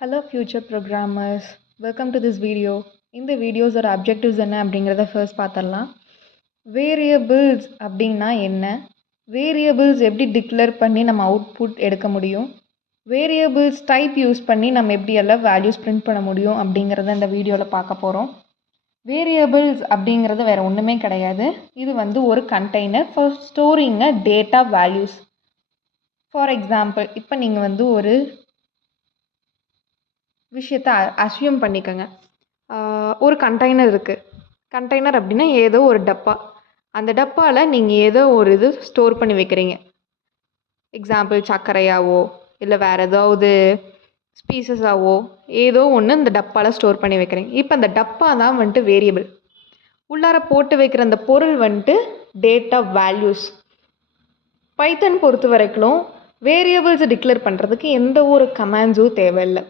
Hello future programmers, welcome to this video. இந்த வீடியோஸோட objectives என்ன அப்படிங்கிறத ஃபர்ஸ்ட் பார்த்துடலாம். வேரியபிள்ஸ் அப்படின்னா என்ன, வேரியபிள்ஸ் எப்படி டிக்ளேர் பண்ணி நம்ம அவுட்புட் எடுக்க முடியும், வேரியபிள்ஸ் டைப் யூஸ் பண்ணி நம்ம எப்படி எல்லாம் வேல்யூஸ் பிரிண்ட் பண்ண முடியும் அப்படிங்கிறத இந்த வீடியோவில் பார்க்க போகிறோம். வேரியபிள்ஸ் அப்படிங்கிறது வேறு ஒன்றுமே கிடையாது, இது வந்து ஒரு container for storing a data values. For example, இப்போ நீங்கள் வந்து ஒரு விஷயத்தை அஸ்யூம் பண்ணிக்கோங்க. ஒரு கண்டெய்னர் இருக்குது. கண்டெய்னர் அப்படின்னா ஏதோ ஒரு டப்பா. அந்த டப்பாவில் நீங்கள் ஏதோ ஒரு இது ஸ்டோர் பண்ணி வைக்கிறீங்க. எக்ஸாம்பிள் சர்க்கரையாவோ இல்லை வேறு ஏதாவது ஸ்பீசஸாவோ ஏதோ ஒன்று இந்த டப்பாவில் ஸ்டோர் பண்ணி வைக்கிறீங்க. இப்போ அந்த டப்பா தான் வந்துட்டு வேரியபிள். உள்ளார போட்டு வைக்கிற அந்த பொருள் வந்துட்டு டேட்டா வேல்யூஸ். பைத்தன் பொறுத்த வரைக்கும் வேரியபிள்ஸை டிக்ளேர் பண்ணுறதுக்கு எந்த ஒரு கமாண்ட்ஸும் தேவையில்லை.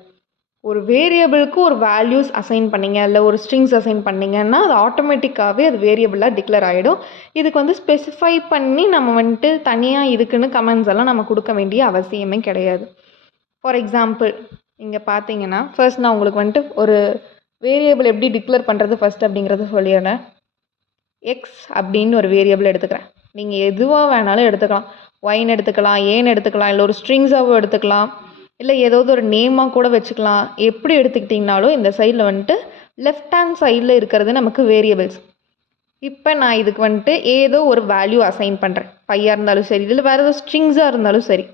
ஒரு வேரியபிளுக்கு ஒரு வேல்யூஸ் அசைன் பண்ணிங்க இல்லை ஒரு ஸ்ட்ரிங்ஸ் அசைன் பண்ணிங்கன்னா அது ஆட்டோமேட்டிக்காகவே அது வேரியபிளாக டிக்ளேர் ஆகிடும். இதுக்கு வந்து ஸ்பெசிஃபை பண்ணி நம்ம வந்துட்டு தனியாக இதுக்குன்னு கமெண்ட்ஸ் எல்லாம் நம்ம கொடுக்க வேண்டிய அவசியமே கிடையாது. ஃபார் எக்ஸாம்பிள் இங்கே பார்த்தீங்கன்னா ஃபர்ஸ்ட் நான் உங்களுக்கு வந்துட்டு ஒரு வேரியபிள் எப்படி டிக்ளேர் பண்ணுறது ஃபர்ஸ்ட் அப்படிங்கிறத சொல்லிடுறேன். எக்ஸ் அப்படின்னு ஒரு வேரியபிள் எடுத்துக்கிறேன். நீங்கள் எதுவாக வேணாலும் எடுத்துக்கலாம். ஒய்ன்னு எடுத்துக்கலாம், ஏன்னு எடுத்துக்கலாம், இல்லை ஒரு ஸ்ட்ரிங்ஸாகவும் எடுத்துக்கலாம், இல்லை ஏதாவது ஒரு நேமாக கூட வச்சுக்கலாம். எப்படி எடுத்துக்கிட்டிங்கனாலும் இந்த சைடில் வந்துட்டு லெஃப்ட் ஹேண்ட் சைடில் இருக்கிறது நமக்கு வேரியபிள்ஸ். இப்போ நான் இதுக்கு வந்துட்டு ஏதோ ஒரு வேல்யூ அசைன் பண்ணுறேன். பையாக இருந்தாலும் சரி, இல்லை வேறு ஏதோ ஸ்ட்ரிங்ஸாக இருந்தாலும் சரி.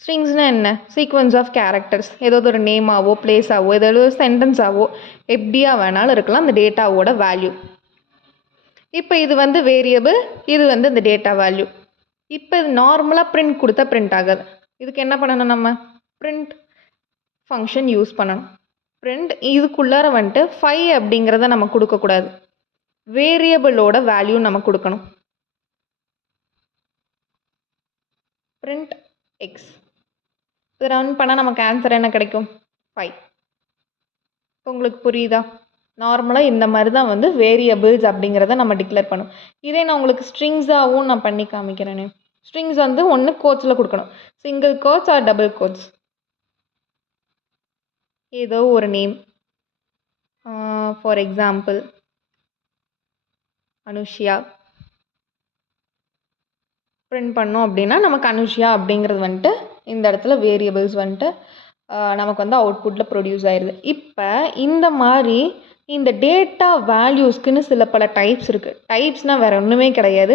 ஸ்ட்ரிங்ஸ்னால் என்ன? Sequence of characters. ஏதாவது ஒரு நேமாவோ பிளேஸாவோ ஏதாவது ஒரு சென்டென்ஸாவோ எப்படியா வேணாலும் இருக்கலாம் அந்த டேட்டாவோட வேல்யூ. இப்போ இது வந்து வேரியபிள், இது வந்து இந்த டேட்டா வேல்யூ. இப்போ இது நார்மலாக பிரிண்ட் கொடுத்தா பிரிண்ட் ஆகாது. இதுக்கு என்ன பண்ணணும்? நம்ம பிரிண்ட் ஃபங்க்ஷன் யூஸ் பண்ணணும். பிரிண்ட் இதுக்குள்ளார வந்துட்டு 5 அப்படிங்கிறத நம்ம கொடுக்கக்கூடாது, வேரியபிளோட வேல்யூ நம்ம கொடுக்கணும். Print X. இது ரன் பண்ணால் நமக்கு ஆன்சர் என்ன கிடைக்கும்? 5. உங்களுக்கு புரியுதா? நார்மலாக இந்த மாதிரி தான் வந்து வேரியபிள்ஸ் அப்படிங்கிறத நம்ம டிக்ளேர் பண்ணும். இதே நான் உங்களுக்கு ஸ்ட்ரிங்ஸாகவும் நான் பண்ணி காமிக்கிறேனே. ஸ்ட்ரிங்ஸ் வந்து ஒன்று கோட்ஸில் கொடுக்கணும், single quotes or double quotes. ஏதோ ஒரு name, for example Anushiya print பண்ணோம் அப்படின்னா நமக்கு அனுஷியா அப்படிங்கிறது வந்துட்டு இந்த இடத்துல வேரியபிள்ஸ் வந்துட்டு நமக்கு வந்து அவுட்புட்டில் ப்ரொடியூஸ் ஆயிடுது. இப்போ இந்த மாதிரி இந்த டேட்டா வேல்யூஸ்க்குன்னு சில பல டைப்ஸ் இருக்குது. டைப்ஸ்னால் வேறு ஒன்றுமே கிடையாது.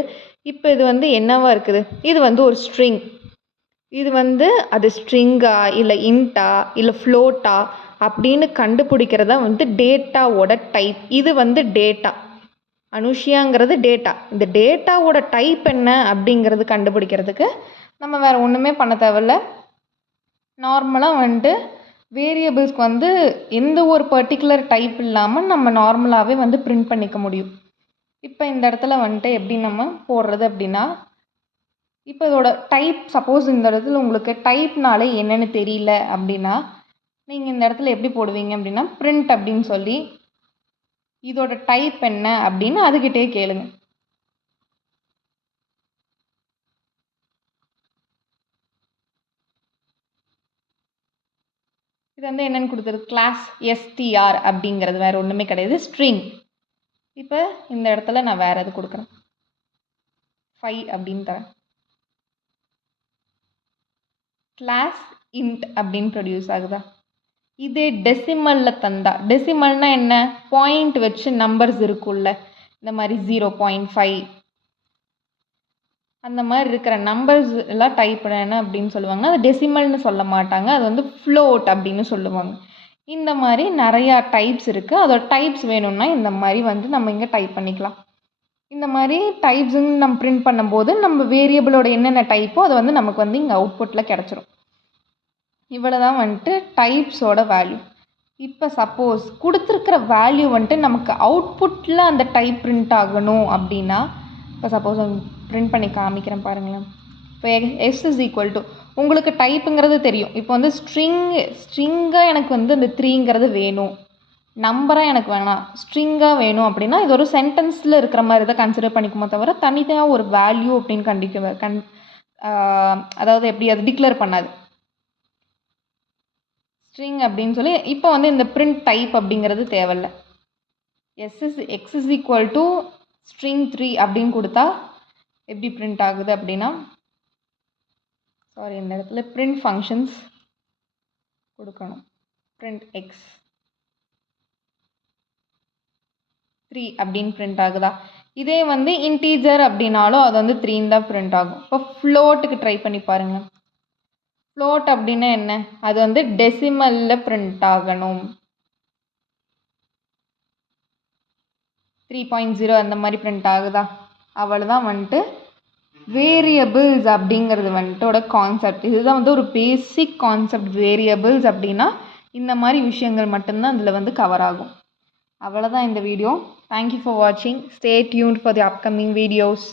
இப்போ இது வந்து என்னவா இருக்குது? இது வந்து ஒரு ஸ்ட்ரிங். இது வந்து அது ஸ்ட்ரிங்கா இல்லை இன்ட்டா இல்லை ஃப்ளோட்டா அப்படின்னு கண்டுபிடிக்கிறதா வந்து டேட்டாவோட டைப். இது வந்து டேட்டா. அனுஷியாங்கிறது டேட்டா. இந்த டேட்டாவோட டைப் என்ன அப்படிங்கிறது கண்டுபிடிக்கிறதுக்கு நம்ம வேறு ஒன்றுமே பண்ண தேவையில்ல. நார்மலாக வந்துட்டு வேரியபிள்ஸ்க்கு வந்து எந்த ஒரு பர்டிகுலர் டைப் இல்லாமல் நம்ம நார்மலாகவே வந்து பிரிண்ட் பண்ணிக்க முடியும். இப்போ இந்த இடத்துல வந்துட்டு எப்படி நம்ம போடுறது அப்படின்னா, இப்போ இதோட டைப், சப்போஸ் இந்த இடத்துல உங்களுக்கு டைப்னாலே என்னென்னு தெரியல அப்படின்னா நீங்கள் இந்த இடத்துல எப்படி போடுவீங்க அப்படின்னா பிரிண்ட் அப்படின்னு சொல்லி இதோட டைப் என்ன அப்படின்னு அதுக்கிட்டே கேளுங்க. இது வந்து என்னென்னு கொடுத்துருக்கு? கிளாஸ் எஸ்டிஆர் அப்படிங்கிறது வேறு ஒன்றுமே கிடையாது, ஸ்ட்ரிங். இப்போ இந்த இடத்துல நான் வேறு எது கொடுக்குறேன், 5 அப்படின்னு தரேன். கிளாஸ் இன்ட் அப்படின்னு ப்ரொடியூஸ் ஆகுதா? இதே டெசிமலில் தந்தா, டெசிமல்னால் என்ன? பாயிண்ட் வச்சு நம்பர்ஸ் இருக்குல்ல, இந்த மாதிரி 0.5 அந்த மாதிரி இருக்கிற நம்பர்ஸ் எல்லாம் டைப் என்ன அப்படின்னு சொல்லுவாங்கன்னா அது டெசிமல்னு சொல்ல மாட்டாங்க, அது வந்து ஃப்ளோட் அப்படின்னு சொல்லுவாங்க. இந்த மாதிரி நிறையா டைப்ஸ் இருக்குது. அதோட டைப்ஸ் வேணும்னா இந்த மாதிரி வந்து நம்ம இங்கே டைப் பண்ணிக்கலாம். இந்த மாதிரி டைப்ஸுன்னு நம்ம பிரிண்ட் பண்ணும்போது நம்ம வேரியபிளோட என்னென்ன டைப்போ அது வந்து நமக்கு வந்து இங்கே அவுட்புட்டில் கிடச்சிரும். இவ்வளோ தான் வந்துட்டு டைப்ஸோட வேல்யூ. இப்போ சப்போஸ் கொடுத்துருக்கிற வேல்யூ வந்துட்டு நமக்கு அவுட்புட்டில் அந்த டைப் பிரிண்ட் ஆகணும் அப்படின்னா, இப்போ சப்போஸ் பிரிண்ட் பண்ணி காமிக்கிறேன் பாருங்களேன். இப்போ எஸ் இஸ் ஈக்குவல் டு உங்களுக்கு டைப்புங்கிறது தெரியும். இப்போ வந்து ஸ்ட்ரிங்காக எனக்கு வந்து இந்த 3ங்கிறது வேணும், நம்பராக எனக்கு வேணாம், ஸ்ட்ரிங்காக வேணும் அப்படின்னா இது ஒரு சென்டென்ஸில் இருக்கிற மாதிரி தான் கன்சிடர் பண்ணிக்குமோ தவிர தனித்தனியாக ஒரு வேல்யூ அப்படின்னு அதாவது எப்படி அது டிக்ளேர் பண்ணாது. ஸ்ட்ரிங் அப்படின்னு சொல்லி இப்போ வந்து இந்த பிரிண்ட் டைப் அப்படிங்கிறது தேவையில்ல. X is equal to string 3 அப்படின்னு கொடுத்தா எப்படி பிரிண்ட் ஆகுது அப்படின்னா, சாரி இந்த இடத்துல பிரிண்ட் ஃபங்க்ஷன்ஸ் கொடுக்கணும். பிரிண்ட் எக்ஸ் 3 அப்படின்னு பிரிண்ட் ஆகுதா? இதே வந்து இன்டீஜர் அப்படின்னாலும் அது வந்து 3 தான் பிரிண்ட் ஆகும். இப்போ ஃப்ளோட்டுக்கு ட்ரை பண்ணி பாருங்கள். ஃப்ளோட் அப்படின்னா என்ன? அது வந்து டெசிமலில் பிரிண்ட் ஆகணும். 3.0 அந்த மாதிரி பிரிண்ட் ஆகுதா? அவ்வளோதான் வந்துட்டு வேரியபிள்ஸ் அப்படிங்கிறது வந்துட்டோட கான்செப்ட். இதுதான் வந்து ஒரு பேசிக் கான்செப்ட். வேரியபிள்ஸ் அப்படின்னா இந்த மாதிரி விஷயங்கள் மட்டும்தான் இதில் வந்து கவர் ஆகும். அவ்வளோதான் இந்த வீடியோ. தேங்க்யூ ஃபார் வாட்சிங். Stay tuned for the upcoming videos.